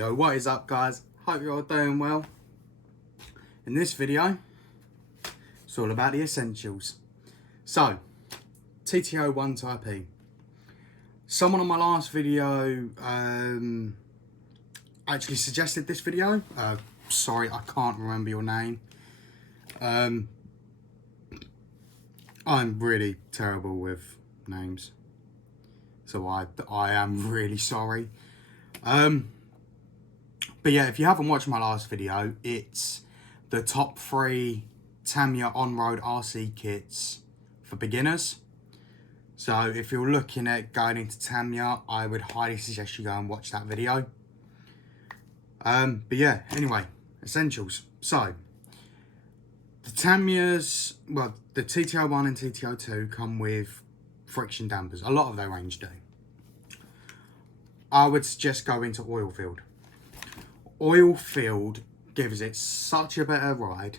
Yo, what is up guys? Hope you're all doing well. In this video, it's all about the essentials. So, TT-01 Type E. Someone on my last video actually suggested this video. Sorry, I can't remember your name. I'm really terrible with names. So I am really sorry. But yeah, if you haven't watched my last video, it's the top 3 Tamiya on-road RC kits for beginners. So if you're looking at going into Tamiya, I would highly suggest you go and watch that video. But yeah, anyway, essentials. So, the Tamiyas, well, the TT-01 and TT-02 come with friction dampers. A lot of their range do. I would suggest go into oil filled. Oil filled gives it such a better ride.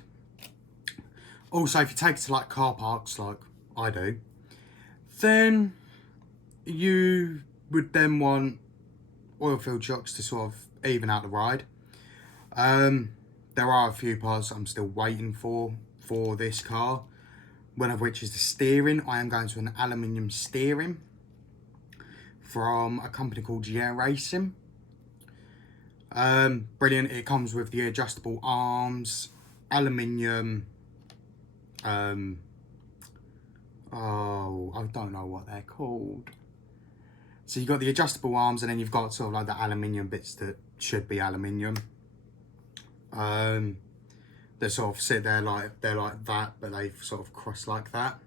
Also, if you take it to like car parks like I do, then you would then want oil filled shocks to sort of even out the ride. There are a few parts I'm still waiting for this car. One of which is the steering. I am going to an aluminium steering from a company called Racing. Brilliant. It comes with the adjustable arms, aluminium. Oh, I don't know what they're called. So you've got the adjustable arms, and then you've got sort of like the aluminium bits that should be aluminium. They sort of sit there like they're like that, but they sort of cross like that.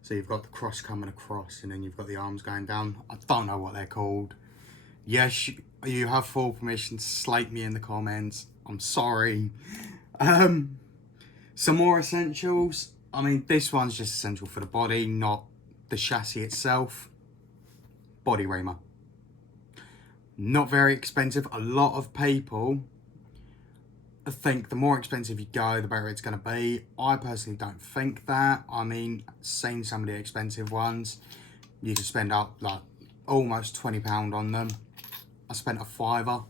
So you've got the cross coming across, and then you've got the arms going down. I don't know what they're called. Yes, you have full permission to slate me in the comments. I'm sorry. Some more essentials. I mean, this one's just essential for the body, not the chassis itself. Body Reamer. Not very expensive. A lot of people think the more expensive you go, the better it's going to be. I personally don't think that. I mean, seen some of the expensive ones. You can spend up like almost £20 on them. I spent a £5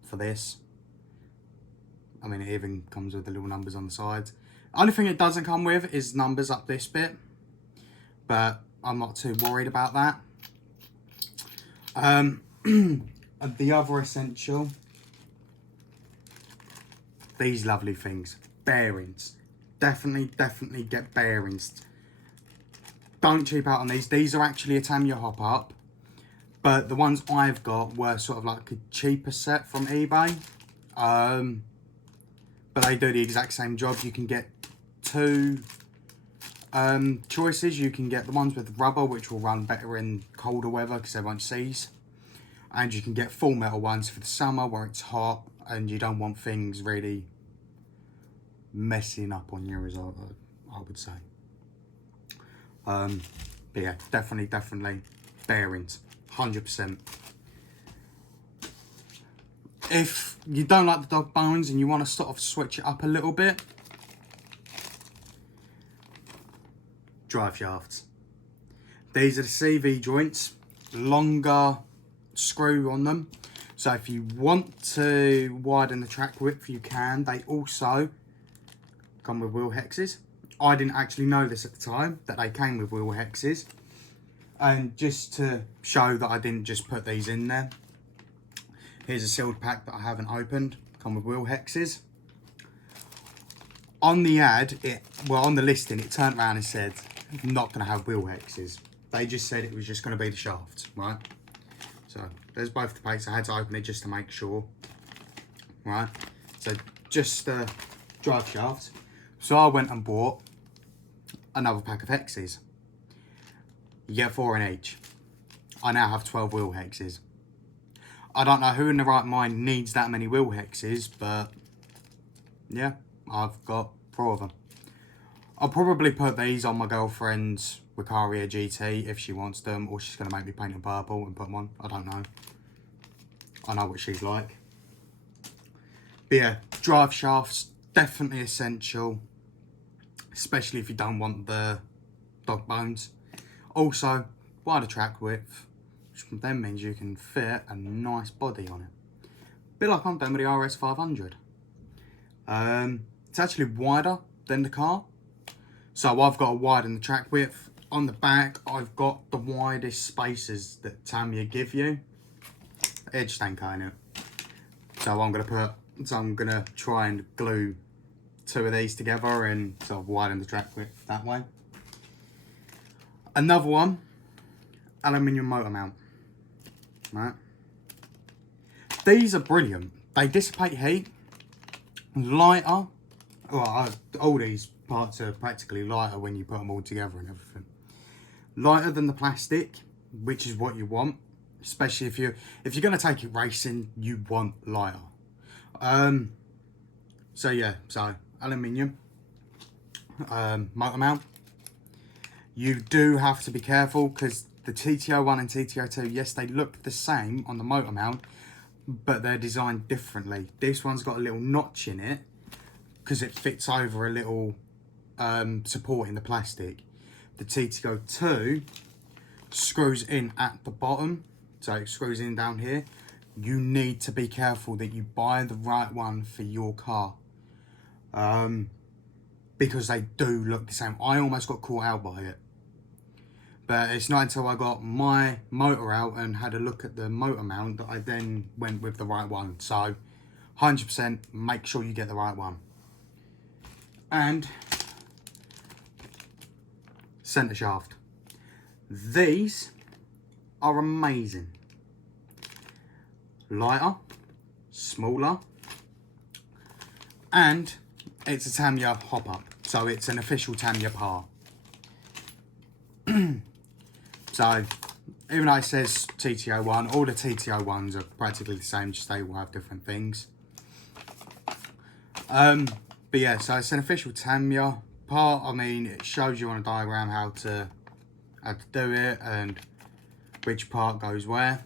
for this. I mean, it even comes with the little numbers on the sides. Only thing it doesn't come with is numbers up this bit, but I'm not too worried about that. The other essential, these lovely things, bearings. Definitely get bearings. Don't cheap out on these. These are actually a Tamiya hop up, but the ones I've got were sort of like a cheaper set from eBay. But they do the exact same job. You can get 2 choices. You can get the ones with rubber, which will run better in colder weather because they won't seize. And you can get full metal ones for the summer where it's hot and you don't want things really messing up on your result, I would say. But yeah, definitely bearings, 100%. If you don't like the dog bones and you want to sort of switch it up a little bit, Driveshafts. These are the CV joints, longer screw on them. So if you want to widen the track width, you can. They also come with wheel hexes. I didn't actually know this at the time, that they came with wheel hexes. And just to show that I didn't just put these in there, here's a sealed pack that I haven't opened. Come with wheel hexes. On the ad, on the listing, it turned around and said, not going to have wheel hexes. They just said it was just going to be the shafts, right? So, there's both the packs. I had to open it just to make sure, right? So, just the drive shaft. So, I went and bought another pack of hexes. You get 4 in each. I now have 12 wheel hexes. I don't know who in the right mind needs that many wheel hexes, but yeah, I've got 4 of them. I'll probably put these on my girlfriend's Vicaria GT if she wants them, or she's going to make me paint them purple and put them on. I don't know. I know what she's like. But yeah, drive shafts, definitely essential, especially if you don't want the dog bones. Also, wider track width, which then means you can fit a nice body on it. bit like I'm doing with the RS500. It's actually wider than the car. So I've got to widen the track width. On the back, I've got the widest spaces that Tamiya give you. It just ain't cutting it. So I'm gonna try and glue 2 of these together and sort of widen the track width that way. Another one, aluminium motor mount. Right. These are brilliant. They dissipate heat, lighter. Well, all these parts are practically lighter when you put them all together and everything. Lighter than the plastic, which is what you want, especially if you're going to take it racing, you want lighter. So yeah, so aluminium motor mount. You do have to be careful because the TT-01 and TT-02, yes, they look the same on the motor mount, but they're designed differently. This one's got a little notch in it because it fits over a little support in the plastic. The TT-02 screws in at the bottom, so it screws in down here. You need to be careful that you buy the right one for your car, because they do look the same. I almost got caught out by it, but it's not until I got my motor out and had a look at the motor mount that I then went with the right one. So 100% make sure you get the right one. And centre shaft. These are amazing. Lighter, smaller, and it's a Tamiya hop-up, so it's an official Tamiya part. So even though it says TT-01, all the TT-01s are practically the same, just they will have different things. But yeah, so it's an official Tamiya part. I mean, it shows you on a diagram how to do it and which part goes where.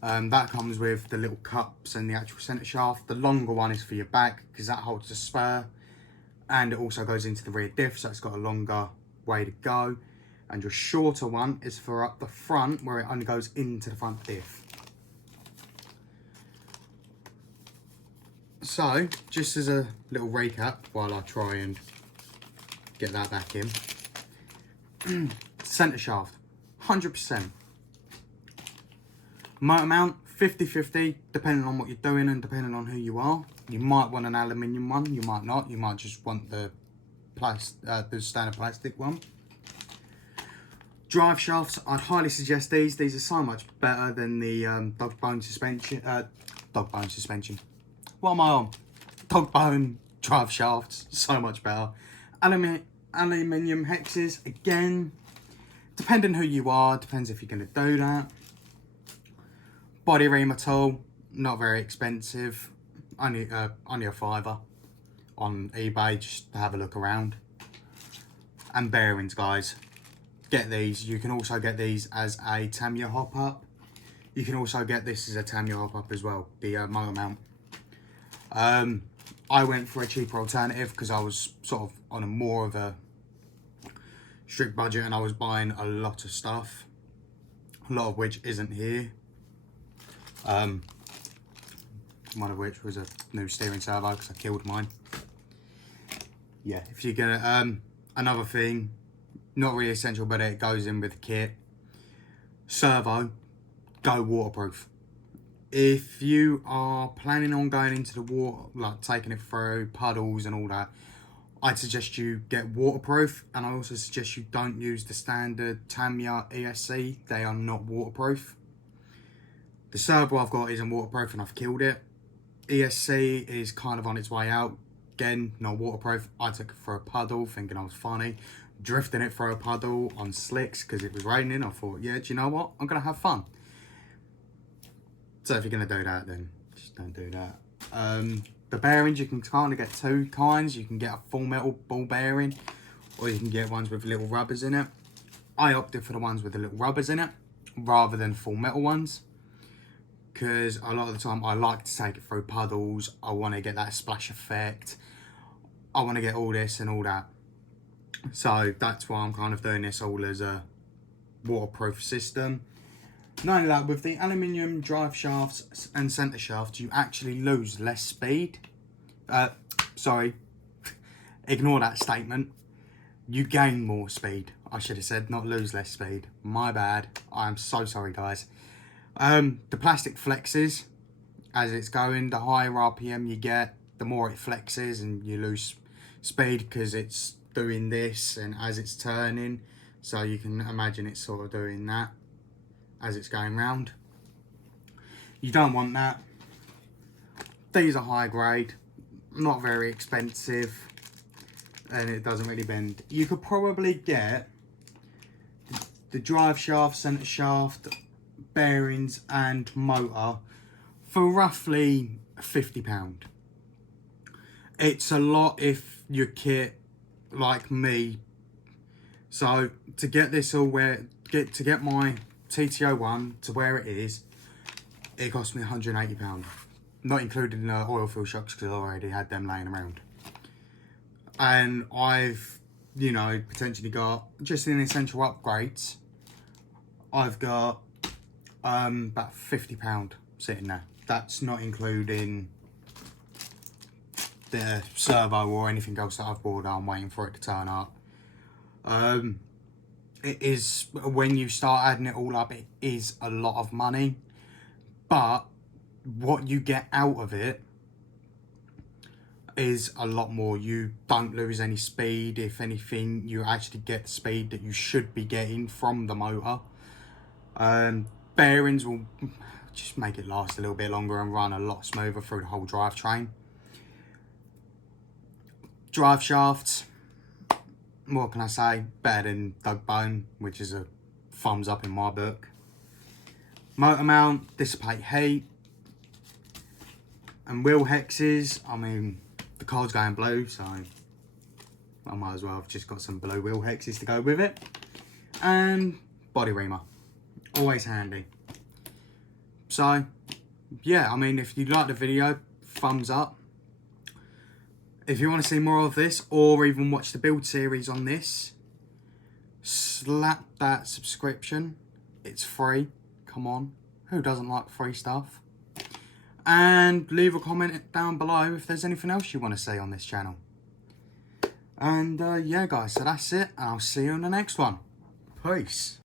That comes with the little cups and the actual centre shaft. The longer one is for your back because that holds the spur, and it also goes into the rear diff, so it's got a longer way to go. And your shorter one is for up the front, where it only goes into the front diff. So, just as a little recap while I try and get that back in. Centre shaft, 100%. Motor mount, 50-50, depending on what you're doing and depending on who you are. You might want an aluminium one, you might not. You might just want the standard plastic one. Drive shafts, I'd highly suggest these. These are so much better than the dog bone suspension. What am I on? Dog bone drive shafts, so much better. Aluminium hexes, again, depending who you are, depends if you're going to do that. Body Reamer tool, not very expensive, only a £5 on eBay, just to have a look around. And bearings, guys, get these. You can also get these as a Tamiya hop-up. You can also get this as a Tamiya hop-up as well, the motor mount. I went for a cheaper alternative because I was sort of on a more of a strict budget and I was buying a lot of stuff, a lot of which isn't here. One of which was a new steering servo because I killed mine. Yeah, if you're gonna, another thing, not really essential, but it goes in with the kit. Servo, go waterproof. If you are planning on going into the water, like taking it through puddles and all that, I'd suggest you get waterproof, and I also suggest you don't use the standard Tamiya ESC. They are not waterproof. The servo I've got isn't waterproof and I've killed it. ESC is kind of on its way out. Again, not waterproof. I took it for a puddle thinking I was funny. Drifting it for a puddle on slicks because it was raining. I thought, yeah, do you know what? I'm going to have fun. So if you're going to do that, then just don't do that. The bearings, you can kind of get two kinds. You can get a full metal ball bearing, or you can get ones with little rubbers in it. I opted for the ones with the little rubbers in it rather than full metal ones, because a lot of the time I like to take it through puddles. I want to get that splash effect. I want to get all this and all that. So that's why I'm kind of doing this all as a waterproof system. Not only that, with the aluminium drive shafts and centre shafts, you actually lose less speed. Sorry, ignore that statement. You gain more speed. I should have said not lose less speed. My bad. I am so sorry, guys. The plastic flexes as it's going. The higher RPM you get, the more it flexes and you lose speed because it's doing this and as it's turning. So you can imagine it's sort of doing that as it's going round. You don't want that. These are high grade, not very expensive, and it doesn't really bend. You could probably get the drive shaft, centre shaft, bearings and motor for roughly £50. It's a lot if your kit like me. So to get this all to get my TT-01 to where it is, it cost me £180. Not including the oil fill shocks because I already had them laying around. And I've, you know, potentially got, just in essential upgrades, I've got about £50 sitting there. That's not including the servo or anything else that I've bought. I'm waiting for it to turn up. It is, when you start adding it all up, it is a lot of money, but what you get out of it is a lot more. You don't lose any speed. If anything, you actually get the speed that you should be getting from the motor. Bearings will just make it last a little bit longer and run a lot smoother through the whole drivetrain. Drive shafts, what can I say? Better than Dug Bone, which is a thumbs up in my book. Motor mount, dissipate heat. And wheel hexes, I mean, the car's going blue, so I might as well have just got some blue wheel hexes to go with it. And body reamer, always handy. So, yeah, I mean, if you like the video, thumbs up. If you want to see more of this, or even watch the build series on this, slap that subscription. It's free. Come on. Who doesn't like free stuff? And leave a comment down below if there's anything else you want to see on this channel. And yeah, guys, so that's it. And I'll see you in the next one. Peace.